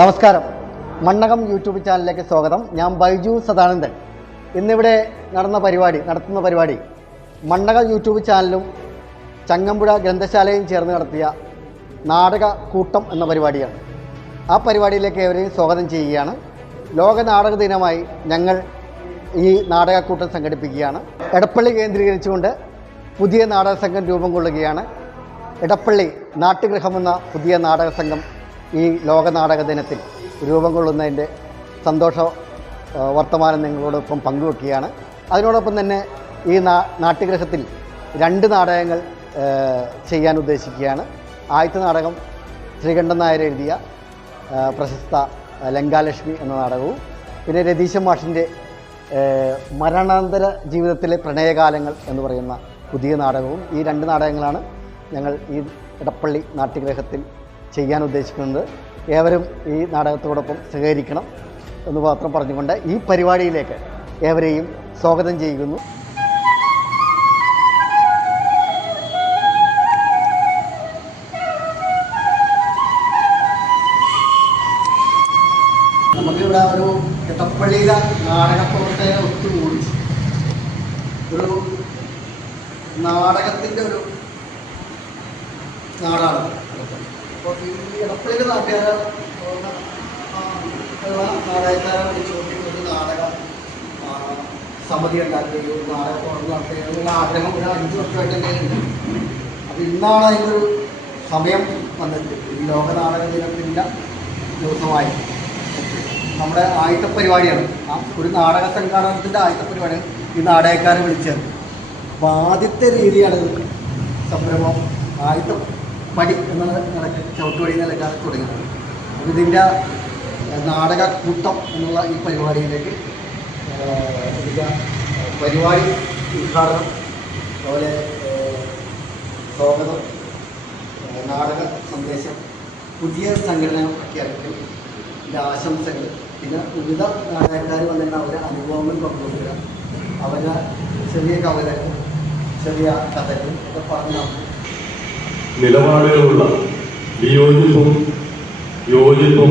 നമസ്കാരം, മണ്ണകം യൂട്യൂബ് ചാനലിലേക്ക് സ്വാഗതം. ഞാൻ ബൈജു സദാനന്ദൻ. ഇന്നിവിടെ നടത്തുന്ന പരിപാടി മണ്ണകം യൂട്യൂബ് ചാനലും ചങ്ങമ്പുഴ ഗ്രന്ഥശാലയും ചേർന്ന് നടത്തിയ നാടക കൂട്ടം എന്ന പരിപാടിയാണ്. ആ പരിപാടിയിലേക്ക് ഏവരെയും സ്വാഗതം ചെയ്യുകയാണ്. ലോക നാടക ദിനമായി ഞങ്ങൾ ഈ നാടകക്കൂട്ടം സംഘടിപ്പിക്കുകയാണ്. എടപ്പള്ളി കേന്ദ്രീകരിച്ചുകൊണ്ട് പുതിയ നാടക സംഘം രൂപം കൊള്ളുകയാണ്. എടപ്പള്ളി നാട്യഗൃഹം എന്ന പുതിയ നാടക സംഘം ഈ ലോക നാടക ദിനത്തിൽ രൂപം കൊള്ളുന്നതിൻ്റെ സന്തോഷ വർത്തമാനം നിങ്ങളോടൊപ്പം പങ്കുവെക്കുകയാണ്. അതിനോടൊപ്പം തന്നെ ഈ നാട്യഗൃഹത്തിൽ 2 നാടകങ്ങൾ ചെയ്യാൻ ഉദ്ദേശിക്കുകയാണ്. ആദ്യത്തെ നാടകം ശ്രീകണ്ഠൻ നായർ എഴുതിയ പ്രശസ്ത ലങ്കാലക്ഷ്മി എന്ന നാടകവും, പിന്നെ രതീശൻ മാഷിൻ്റെ മരണാനന്തര ജീവിതത്തിലെ പ്രണയകാലങ്ങൾ എന്ന് പറയുന്ന പുതിയ നാടകവും. ഈ 2 നാടകങ്ങളാണ് ഞങ്ങൾ ഈ എടപ്പള്ളി നാട്യഗൃഹത്തിൽ ചെയ്യാൻ ഉദ്ദേശിക്കുന്നത്. ഏവരും ഈ നാടകത്തോടൊപ്പം സഹകരിക്കണം എന്ന് മാത്രം പറഞ്ഞുകൊണ്ട് ഈ പരിപാടിയിലേക്ക് ഏവരെയും സ്വാഗതം ചെയ്യുന്നു. നമുക്കിവിടെ ഒരു എടപ്പള്ളിയിലെ നാടകപ്രവർത്തകരെ ഒത്തുകൂടി ഒരു നാടകത്തിൻ്റെ ഒരു നാടാണ്. അപ്പോൾ ഈ എടപ്പള്ളിയിലെ നാട്ടുകാരെ നാടകക്കാരെ വിളിച്ചുകൊണ്ട് ഒരു നാടക സമിതി ഉണ്ടാക്കുകയും നാടക പ്രവർത്തനം നടത്തുകയുള്ള ആഗ്രഹം ഒരു 5 വർഷമായിട്ട് തന്നെ ഉണ്ട്. അപ്പോൾ ഇന്നാണ് അതിനൊരു സമയം വന്നിട്ട് ഈ ലോക നാടക ദിനത്തിൻ്റെ ദിവസമായി നമ്മുടെ ആദ്യത്തെ പരിപാടിയാണ്. ഒരു നാടക സംഘാടനത്തിൻ്റെ ആദ്യത്തെ പരിപാടിയാണ് ഈ നാടകക്കാരെ വിളിച്ചത്. അപ്പോൾ ആദ്യത്തെ രീതിയാണ് സംരംഭം, ആദ്യത്തെ പടി എന്ന ചവിട്ടുപടി നിലക്കാണ് തുടങ്ങുന്നത്. അപ്പോൾ ഇതിൻ്റെ നാടകക്കൂട്ടം എന്നുള്ള ഈ പരിപാടിയിലേക്ക് പരിപാടി ഉദ്ഘാടനം, അതുപോലെ സ്വാഗതം, നാടക സന്ദേശം, പുതിയ സംഘടന പ്രഖ്യാപിക്കൽ, ഇതിൻ്റെ ആശംസകൾ, പിന്നെ വിവിധ നാടകക്കാർ വന്നിട്ട് അവരുടെ അനുഭവങ്ങൾ പങ്കുവയ്ക്കുക, അവരുടെ ചെറിയ കവിതകൾ, ചെറിയ കഥകൾ ഒക്കെ പറഞ്ഞു നമുക്ക് നിലപാടുകളുള്ള യോജിപ്പും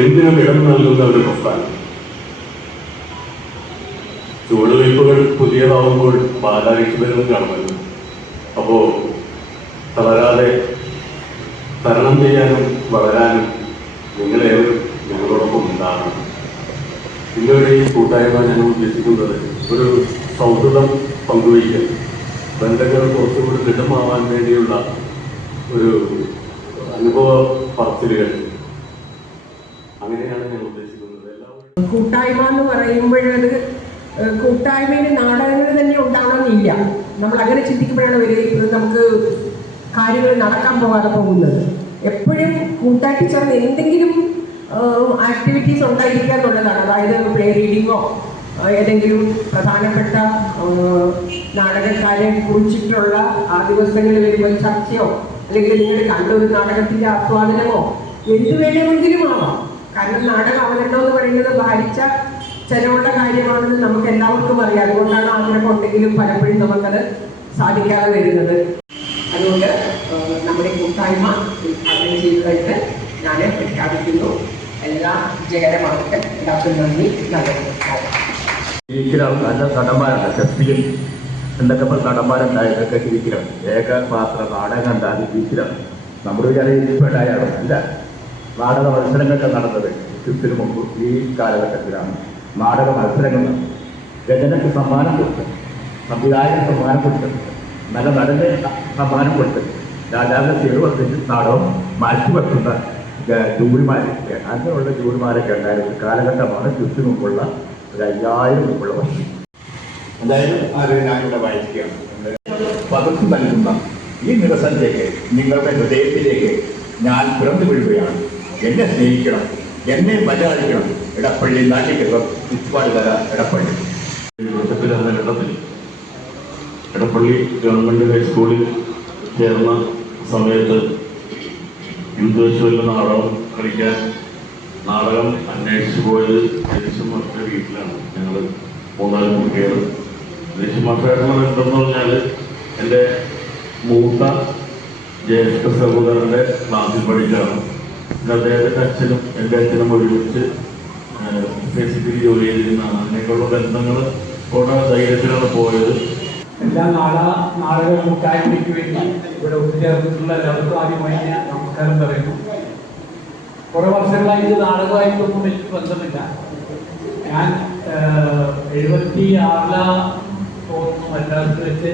എന്തിനും ഇടം നൽകുന്ന ഒരു പ്രസ്ഥാനം. ചുവടുവയ്പ്പുകൾ പുതിയതാവുമ്പോൾ ബാലാരിഷ്ടതകളും കാണുമല്ലോ. അപ്പോൾ തളരാതെ തരണം ചെയ്യാനും വളരാനും നിങ്ങളേവരും ഞങ്ങളോടൊപ്പം ഉണ്ടാകണം. ഇന്നൊരു ഈ കൂട്ടായ്മ ഞങ്ങൾ ഉദ്ദേശിക്കുന്നത് ഒരു സൗഹൃദം പങ്കുവയ്ക്കൽ, ബന്ധങ്ങൾ കുറച്ചുകൂടി ദൃഢമാവാൻ വേണ്ടിയുള്ള ഒരു അനുഭവ പറച്ചിലുകൾ, അങ്ങനെയാണ് ഞങ്ങൾ ഉദ്ദേശിക്കുന്നത്. കൂട്ടായ്മ എന്ന് പറയുമ്പോഴത് കൂട്ടായ്മയിൽ നാടകങ്ങൾ തന്നെ ഉണ്ടാവണമെന്നില്ല. നമ്മൾ അങ്ങനെ ചിന്തിക്കുമ്പോഴാണ് നമുക്ക് കാര്യങ്ങൾ നടക്കാൻ പോകാതെ പോകുന്നത്. എപ്പോഴും കൂട്ടാക്കി ചേർന്ന് എന്തെങ്കിലും ആക്ടിവിറ്റീസ് ഉണ്ടായിരിക്കുക എന്നുള്ളതാണ്. അതായത് പ്ലേ റീഡിങ്ങോ ഏതെങ്കിലും പ്രധാനപ്പെട്ട നാടകക്കാരെ കുറിച്ചിട്ടുള്ള ആ ദിവസങ്ങളിൽ വരുമ്പോൾ ചർച്ചയോ, അല്ലെങ്കിൽ നിങ്ങൾ കണ്ട ഒരു നാടകത്തിൻ്റെ ആസ്വാദനമോ എന്ത് വേണമെങ്കിലും ആവാം. കാരണം നാടകം അവതരണം എന്ന് പറയുന്നത് ഭാരിച്ച ചെലവുള്ള കാര്യമാണെന്ന് നമുക്ക് എല്ലാവർക്കും അറിയാം. അതുകൊണ്ടാണ് ആഗ്രഹം ഉണ്ടെങ്കിലും പലപ്പോഴും നമുക്കത് സാധിക്കാതെ വരുന്നത്. അതുകൊണ്ട് നമ്മുടെ കൂട്ടായ്മ ഉദ്ഘാടനം ചെയ്തതായിട്ട് ഞാൻ പ്രഖ്യാപിക്കുന്നു. എല്ലാം വിജയകരമാകട്ടെ. എല്ലാവർക്കും നന്ദി. നല്ല നടന്മാരുണ്ട്, ഷെഫിയിൽ എന്തൊക്കെ നടന്മാരുണ്ടായതൊക്കെ ഇരിക്കണം. ഏകപാത്ര നാടകം ഉണ്ടാകും ഇരിക്കണം. നമ്മുടെ വിചാരിപ്പേണ്ടായാണ് അല്ല. നാടക മത്സരങ്ങളൊക്കെ നടന്നത് യുദ്ധത്തിന് മുമ്പ് ഈ കാലഘട്ടത്തിലാണ് നാടക മത്സരങ്ങൾ നടന്നത്. രചനയ്ക്ക് സമ്മാനം കൊടുത്തത്, സംവിധായകന് സമ്മാനം കൊടുത്തത്, നല്ല നടനെ സമ്മാനം കൊടുത്തത്, രാജാവിന്റെ ചെറുപത്തിൽ നാടകം മാറ്റിവെക്കുന്ന ജൂറിമാർ, അങ്ങനെയുള്ള ജൂറിമാരൊക്കെ ഉണ്ടായിരുന്ന കാലഘട്ടമാണ് യുദ്ധത്തിന് മുമ്പുള്ള ഒരു 5000 മുമ്പുള്ള വർഷം. എന്തായാലും അത് ഞാനിവിടെ വായിക്കുകയാണ്. പകർന്നു നൽകുന്ന ഈ നിറസഞ്ചയ്ക്ക് നിങ്ങളുടെ ഹൃദയത്തിലേക്ക് ഞാൻ പിറന്നു വീഴുകയാണ്. എന്നെ സ്നേഹിക്കണം, എന്നെ മലയാളിക്കണം. എടപ്പള്ളി നാട്യഗൃഹം, ചുറ്റുപാടുകര, എടപ്പള്ളി. എടപ്പള്ളി ഗവൺമെൻറ് ഹൈസ്കൂളിൽ ചേർന്ന സമയത്ത് ഹിന്ദുവിശ്വലിൻ്റെ നാടകം കളിക്കാൻ നാടകം അന്വേഷിച്ചു പോയത് ദേശം മാഷയുടെ വീട്ടിലാണ്. ഞങ്ങൾ 3-4 കുട്ടികൾ. ദേശം മാഷയുടെ എന്തെന്ന് പറഞ്ഞാൽ എൻ്റെ മൂത്ത ജ്യേഷ്ഠ സഹോദരൻ്റെ ക്ലാസ്സിൽ പഠിച്ചാണ്. അദ്ദേഹത്തിൻ്റെ അച്ഛനും എൻ്റെ അച്ഛനും ഒരുമിച്ച് ബേസിക്കലി ജോലി ചെയ്തിരുന്നതാണ്. അതിനേക്കുള്ള ബന്ധങ്ങൾ കൊണ്ട് ധൈര്യത്തിലാണ് പോയത്. എല്ലാ നാടക കൂട്ടായ്മയ്ക്ക് വേണ്ടി ഇവിടെ ഒത്തുചേർന്നിട്ടുള്ള എല്ലാവർക്കും ആദ്യമായി ഞാൻ നമസ്കാരം പറയുന്നു. കുറേ വർഷങ്ങളായിട്ട് നാടകമായിട്ടൊന്നും എനിക്ക് ബന്ധമില്ല. ഞാൻ 76 മദ്രാസിൽ വെച്ച്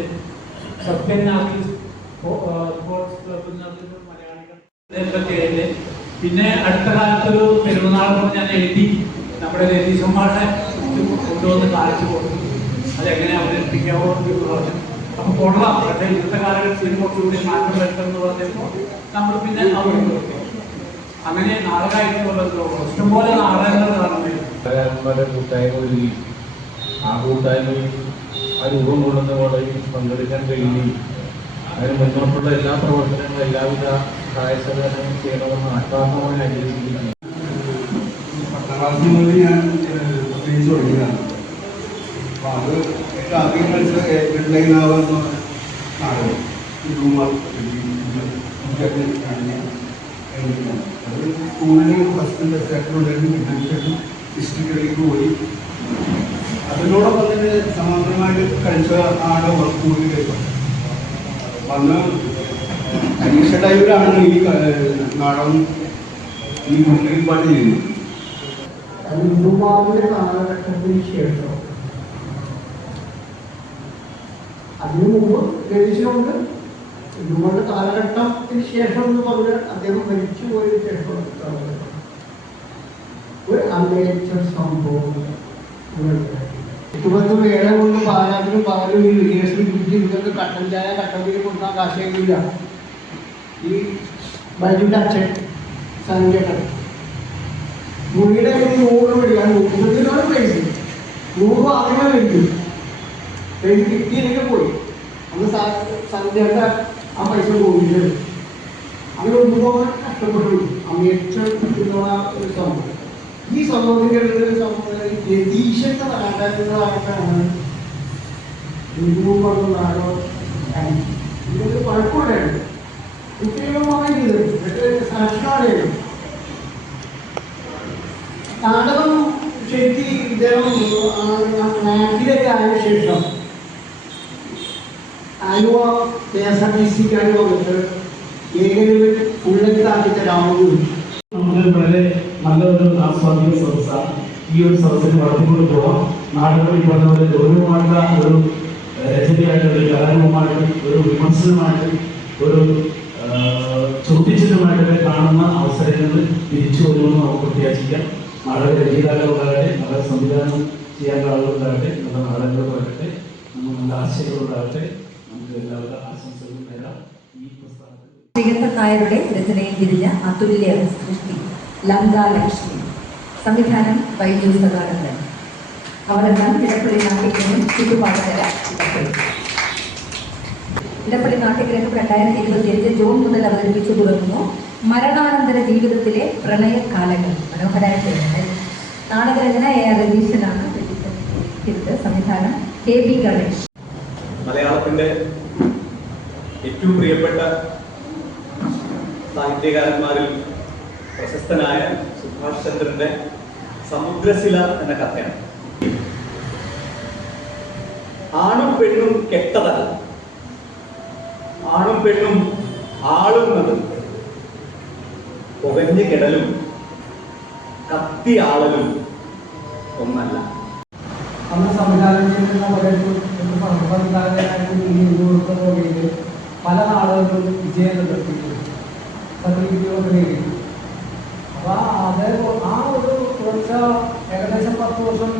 സത്യനാഥി സ്പോർട്സ് ക്ലബിൽ മലയാളികൾ പിന്നെ അടുത്ത കാലത്തൊരു പെരുന്നാളെന്ന് ഞാൻ എഴുതി നമ്മുടെ രതീശന്മാരുടെ കൊണ്ടുവന്ന് കാണിച്ചു കൊടുത്തു. അതെങ്ങനെ അവതരിപ്പിക്കാവോ എന്ന് പറഞ്ഞു. അപ്പോൾ കൊള്ളാം, പക്ഷേ ഇന്നത്തെ കാലഘട്ടത്തിൽ കുറച്ചുകൂടി മാറ്റം വരുത്തുമെന്ന് പറഞ്ഞപ്പോൾ നമ്മൾ പിന്നെ അവിടെ അങ്ങനെ നാടകമായിട്ട് ഇഷ്ടംപോലെ നാടകങ്ങൾ കാണുന്നില്ല. കൂട്ടായ്മ ആ കൂട്ടായ്മയിൽ ആ രൂപം കൊള്ളുന്ന പോലെ പങ്കെടുക്കാൻ കഴിയുകയും അതിന് മുന്നോട്ടുള്ള എല്ലാ പ്രവർത്തനങ്ങളും എല്ലാവിധ സഹായ സഹകരണങ്ങളും ചെയ്യണമെന്ന് ആത്മാർത്ഥമായി ആഗ്രഹിക്കുകയാണ്. 10ാം ക്ലാസ്സിൽ മുതൽ ഞാൻ പ്രത്യേകിച്ച് തുടങ്ങിയതാണ്. അപ്പോൾ അത് ഏറ്റവും ആദ്യം കളിച്ച നാടകം അത് സ്കൂളിൽ ഫസ്റ്റ് സെക്കൻഡറി ഡിസ്ട്രിക്റ്റിലേക്ക് പോയി. അതിനോടൊപ്പം തന്നെ സമാന്തരമായിട്ട് കളിച്ച ആടെ സ്കൂളിലേക്ക് വന്ന് പരീക്ഷ ടൈമിലാണ് ഈ നാടകം ഈ മുന്നേർപ്പാട് ചെയ്യുന്നത്. ഹിന്ദുമാരുടെ കാലഘട്ടത്തിന് ശേഷം അതിനു മുമ്പ് രതീശനുണ്ട്. ഹിന്ദുമാരുടെ കാലഘട്ടത്തിന് ശേഷം എന്ന് പറഞ്ഞാൽ അദ്ദേഹം മരിച്ചു പോയതിനു ശേഷം ഒരു അമേച്ചർ സംഭവം വേള കൊണ്ട് പാരാതിനും പകരം ഈ റിഹേഴ്സൽ പിടിച്ച് ഇതൊക്കെ കട്ടൻ ചായ കട്ടൻ വീട് കൊടുക്കാൻ കാശില്ല. ഈ ബൈജുവിൻ്റെ അച്ഛൻ സഞ്ജയൻ മുറിയുടെ 100 മേടിക്കാൻ 100 പൈസ 100 ആദ്യമേ മേടിക്കും. കിട്ടിയൊക്കെ പോയി. അന്ന് സന്ധ്യയുടെ ആ പൈസ പോയിട്ട് അങ്ങനെ ഒരുപാട് കഷ്ടപ്പെട്ടു. അമേച്ചർ എന്നുള്ള ഒരു സംഭവം. ഈ സംഭവത്തിൻ്റെ രതീശന്റെ നാടകങ്ങളായിട്ടാണ് ഹിന്ദുക്കളുടെ നാടകം. ഇതൊരു കുഴപ്പമുണ്ടായിരുന്നു. കുട്ടികളുമായി സാക്ഷാത്കാരം നാടകം ശരിക്കും ഇദ്ദേഹം നാട്ടിലൊക്കെ ആയ ശേഷം ആലുവ KSRTC വന്നിട്ട് ഏകലവൽ ഫുള്ളാക്കി തരാമെന്ന് നമുക്ക് വളരെ നല്ലൊരു ആസ്വാദിക സദസ്സാണ്. ഈ ഒരു സദസ്സിന് വളർത്തിക്കൊണ്ട് പോകാം. നാടുകളിൽ പറഞ്ഞ പോലെ ഗൗരവമായിട്ടുള്ള ഒരു രചനയായിട്ട്, ഒരു കലാരൂപമായിട്ട്, ഒരു വിമർശനമായിട്ട്, ഒരു ചോദ്യചിഹ്നമായിട്ടൊക്കെ കാണുന്ന അവസരങ്ങൾ തിരിച്ചു വരുമെന്ന് നമുക്ക് പ്രത്യാശിക്കാം. നാടക രചയിതാക്കളുണ്ടാകട്ടെ, നാടക സംവിധാനം ചെയ്യാനുള്ള ആളുകളുണ്ടാകട്ടെ, നല്ല നാടകങ്ങളുണ്ടാകട്ടെ, നമുക്ക് നല്ല ആശയങ്ങളുണ്ടാകട്ടെ. നമുക്ക് എല്ലാവിധ ആശംസകളും നേരാം. ഈ പ്രസ്ഥാനത്തിൽ ശ്രീകണ്ഠൻ നായരുടെ രചനയിൽ തിരിഞ്ഞ അതുല്യ സൃഷ്ടി ലങ്കാലക്ഷ്മി, സംവിധാനം ബൈജു സദാനന്ദൻ. അവരെല്ലാം ഇടപ്പള്ളി നാട്യഗ്രഹം ചുറ്റുപാടകര ഇടപ്പള്ളി നാട്യഗ്രഹം 2025 ജൂൺ മുതൽ അവതരിപ്പിച്ചു തുടങ്ങുന്നു. മരണാനന്തര ജീവിതത്തിലെ പ്രണയകാലങ്ങൾ. മനോഹരമായിട്ട് നാടകരചന AR രതീശനാണ് ചെയ്തത്. സംവിധാനം KB ഗണേഷ്. മലയാളത്തിൻ്റെ ഏറ്റവും പ്രിയപ്പെട്ട സാഹിത്യകാരന്മാരിൽ പ്രശസ്തനായ സുഭാഷ് ചന്ദ്രന്റെ സമുദ്രശില എന്ന കഥയാണ്. ആണും പെണ്ണും കെട്ടതല്ല, ആണും പെണ്ണും ആളുന്നതും പുകഞ്ഞു കിടലും കത്തി ആളലും ഒന്നല്ല. അന്ന് സംവിധാനം ചെയ്യുന്ന സംവിധാനമായിട്ട് പല നാടുകളിലും വിജയം നടത്തിയിട്ടുണ്ട്. അപ്പോൾ ആ ഒരു ഏകദേശം 10 വർഷം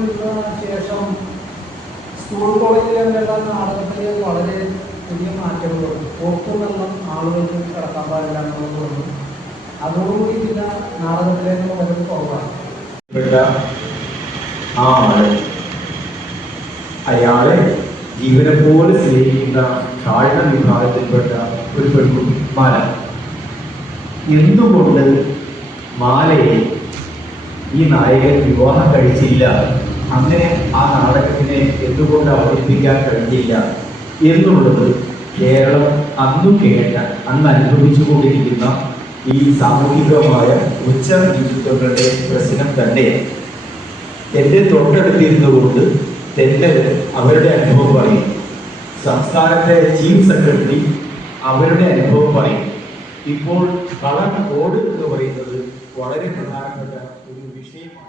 ശേഷം സ്കൂൾ കോളേജിലുള്ള നാടകത്തിൽ വളരെ വലിയ മാറ്റങ്ങളുണ്ട്. പുറത്തുനിന്നും ആളുകൾക്ക് കിടക്കാൻ പാടില്ല എന്നുള്ളത് അതോടുകൂടി ചില നാടകത്തിലേക്ക് വളരെ കുറവാണ്. ആ ആള് അയാളെ ജീവനെ പോലെ സ്നേഹിക്കുന്ന താഴ്ന്ന വിഭാഗത്തിൽപ്പെട്ട ഒരു പെൺകുട്ടി മാല. എന്തുകൊണ്ട് മാലയെ ഈ നായകൻ വിവാഹം കഴിച്ചില്ല, അങ്ങനെ ആ നാടകത്തിനെ എന്തുകൊണ്ട് അവതരിപ്പിക്കാൻ കഴിഞ്ഞില്ല എന്നുള്ളത് കേരളം അന്ന് അനുഭവിച്ചുകൊണ്ടിരിക്കുന്ന ഈ സാമൂഹികമായ ഉച്ച നീചത്വങ്ങളുടെ പ്രശ്നം തന്നെ എൻ്റെ തൊട്ടടുത്തിരുന്നുകൊണ്ട് തെറ്റ് അവരുടെ അനുഭവം പറയും. സംസ്ഥാനത്തെ ചീഫ് സെക്രട്ടറി അവരുടെ അനുഭവം പറയും. ഇപ്പോൾ കളർ കോഡ് എന്ന് പറയുന്നത് വളരെ പ്രധാനപ്പെട്ട ഒരു വിഷയമാണ്.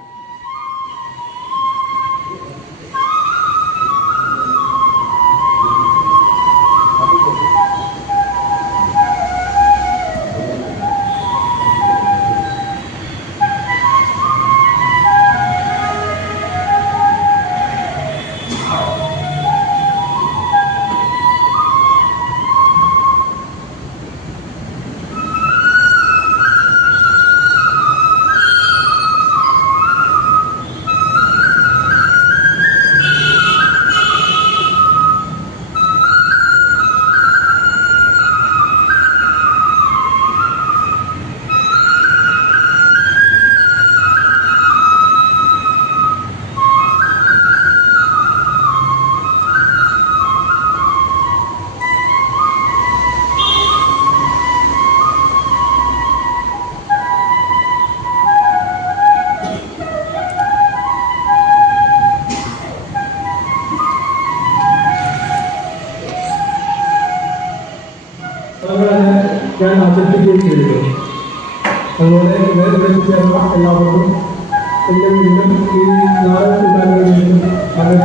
ഞാൻ അഭ്യർത്ഥിക്കുകയും ചെയ്തു. അതുപോലെ ചേർന്ന എല്ലാവർക്കും എന്റെ വീണ്ടും ഈ നാളെ കൂട്ടാൻ വേണ്ടിയിട്ടും വളരെ